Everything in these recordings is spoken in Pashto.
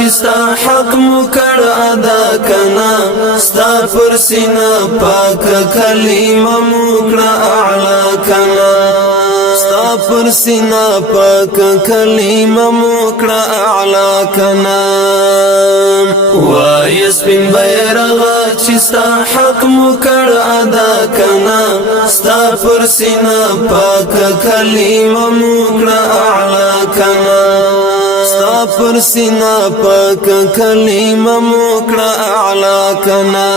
چستا حق مکر ادا کنا ستا پر سینه پاک کلمه مکر اعلا کنا ستا پر سینه پاک کلمه مکر اعلا کنا وايه سپين بیرغه چستا حق مکر ادا کنا ستا پر سینه پاک کلمه مکر اعلا کنا ستا پر سینه پاک کلمه مکر اعلا کنا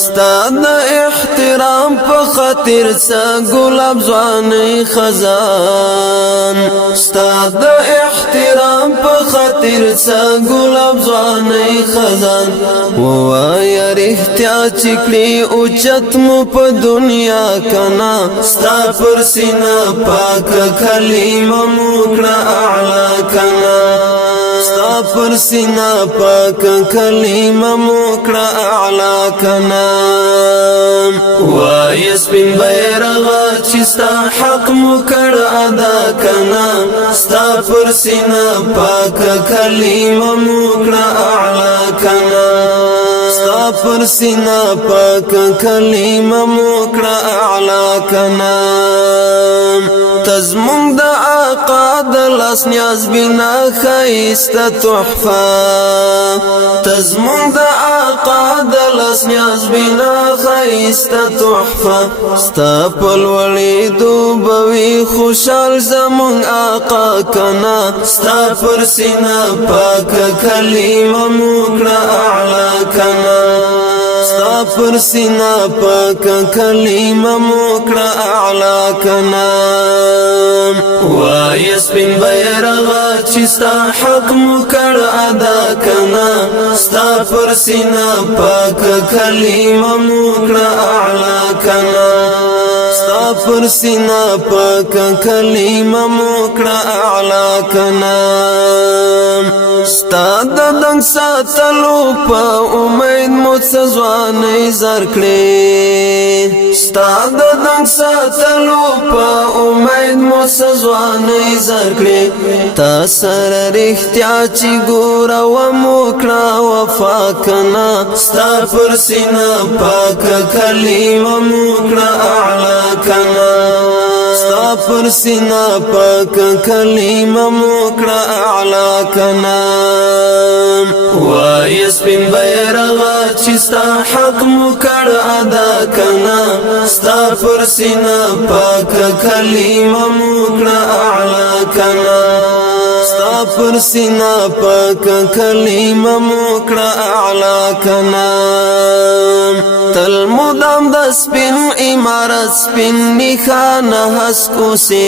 ستا د احترام په خاطر سا ګلاب ځواني خزان ستا د احترام په خاطر سا ګلاب ځواني خزان وايه رښتیا چکړي اوچت مو په دنیا کنا ستا پر سینه پاک کلمه مکر اعلا کنا ستا پر سینه پاک کلمه مکر اعلا کنا وايه سپين بیرغه چستا حق مکر ادا کنا ستا پر سینه پاک کلمه مکر اعلا کنا ستا پر سینه پاک کلمه مکر اعلا کنا تزمون د آقا د لاس نیاز بنا خیسته تحفه تزمون د آقا د لاس نیاز بنا خیسته تحفه ستا پلوړې دوبوي خوشحال زمون آقا کنا ستا پر سینه پاک کلمه مکر اعلا کنا ستا پر سینه پاک کلمه مکر اعلا کنا وايه سپين بیرغه چستا حق مکر ادا کنا ستا پر سینه پاک کلمه مکر اعلا کنا ستا پر سینه پاک کلمه مکر اعلا کنا ستا د دنګ ساتلو په امید مو ځواني زر کړې ستا د دنګ ساتلو په امید مو ځواني زر کړې تا سره رښتیا چې ګوره و مکړه وفا کنا ستا پر سینه پاک کلمه مکر اعلا کنا ستا پر سینه پاک کلمه مکر اعلا کنا وايه سپين بیرغه چستا حق مکر ادا کنا ستا پر سینه پاک کلمه مکر اعلا کنا ستا پر سینه پاک کلمه مکر اعلا کنا تل مدام د سپین امارت سپین نخانه هسکو سي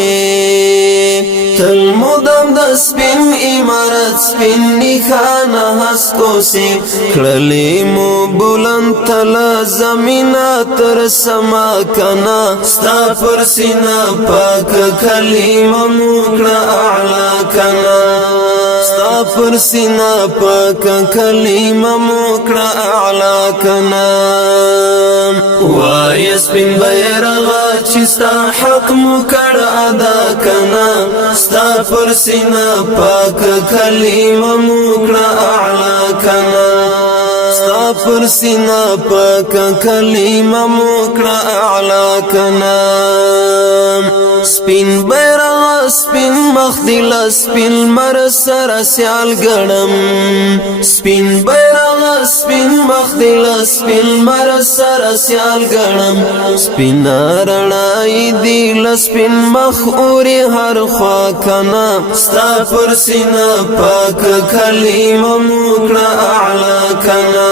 تل مدام د سپین امارت سپین نخانه هسکو سي کړلې مو بلند تل زمینا تر سما کنا ستا پر سینه پاک کلمه مکر اعلا کنا ستا پر سینه پاک کلمه مکر اعلا کنا وايه سپين بیرغه چستا حق مکر ادا کنا ستا پر سینه پاک کلمه مکر اعلا کنا ستا پر سینه پاک کلمه مکر اعلا کنا سپین بیرغه سپین مخ دل سپین مر سر سیال ګړم سپین بیرغه سپین مخ دل سپین مر سر سیال ګړم سپین رڼای دل سپین مخ اوري هر خوا کنا ستا پر سینه پاک کلمه مکر اعلا کنا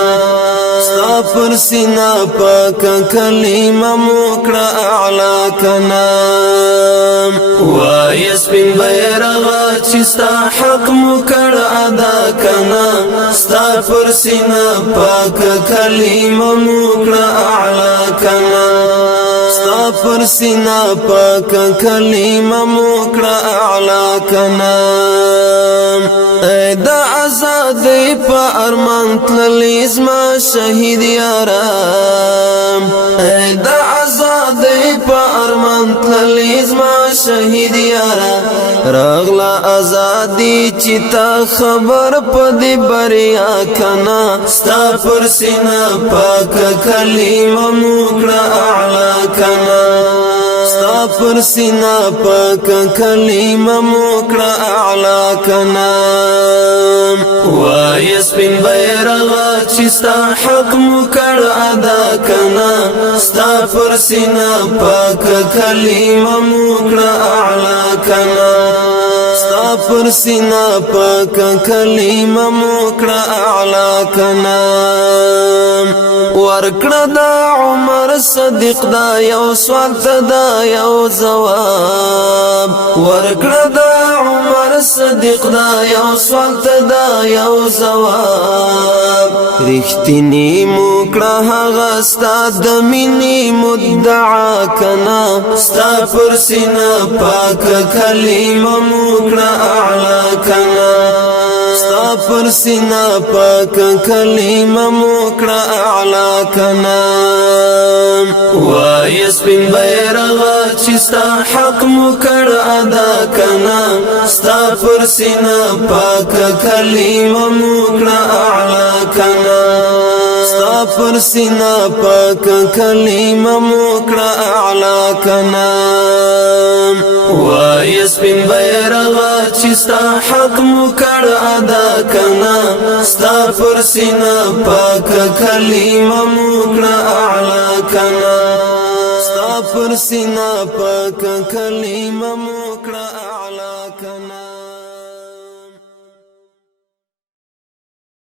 ستا پر سینه پاک کلمه مکر اعلا کنا وايه سپين بیرغه چستا حق مکر ادا کنا ستا پر سینه پاک کلمه مکر اعلا کنا ستا پر سینه پاک کلمه مکر اعلا کنا دا آزادی پا ارمان تللی زما شهید یارم دا آزادی پا ارمان تللی زما شهید یارم رغلا ازادي چې تا خبر پدې بریا کنا ستا پر سینا پاک کلمه موکړه اعلی کنا ستا پر سینا پاک کلمه موکړه اعلی کنا وايه سپين بیرغه چې ستا حق مکړ ادا کنا ستا پر سینا پاک کلمه موکړه اعلی کنا ستا پر سینا پاک کلمه موکړه اعلی کنا ورکړه دا عمر صدیق دا یو سوال ته دا یو جواب ورکړه دا عمر صدیق دا یو سوال ته دا یو جواب رښتینی موکړه هغه ستا د مینې مدعا کنا ستا پر سینا پاک کلمه موکړه اعلی کنا ستا پر سینا پاک کلمه موکړه اعلی کنا وايه سپين بیرغه چې ستا حق مکړ ادا کنا ستا پر سینا پاک کلمه موکړه اعلی کنا ستا پر سینا پاک کلمه موکړه اعلی کنا وايه سپين بیرغه چې ستا حق مکړ ادا کنا ستا پر سینا پاک کلمه موکړه اعلی کنا ستا پر سینا پاک کلمه موکړه اعلی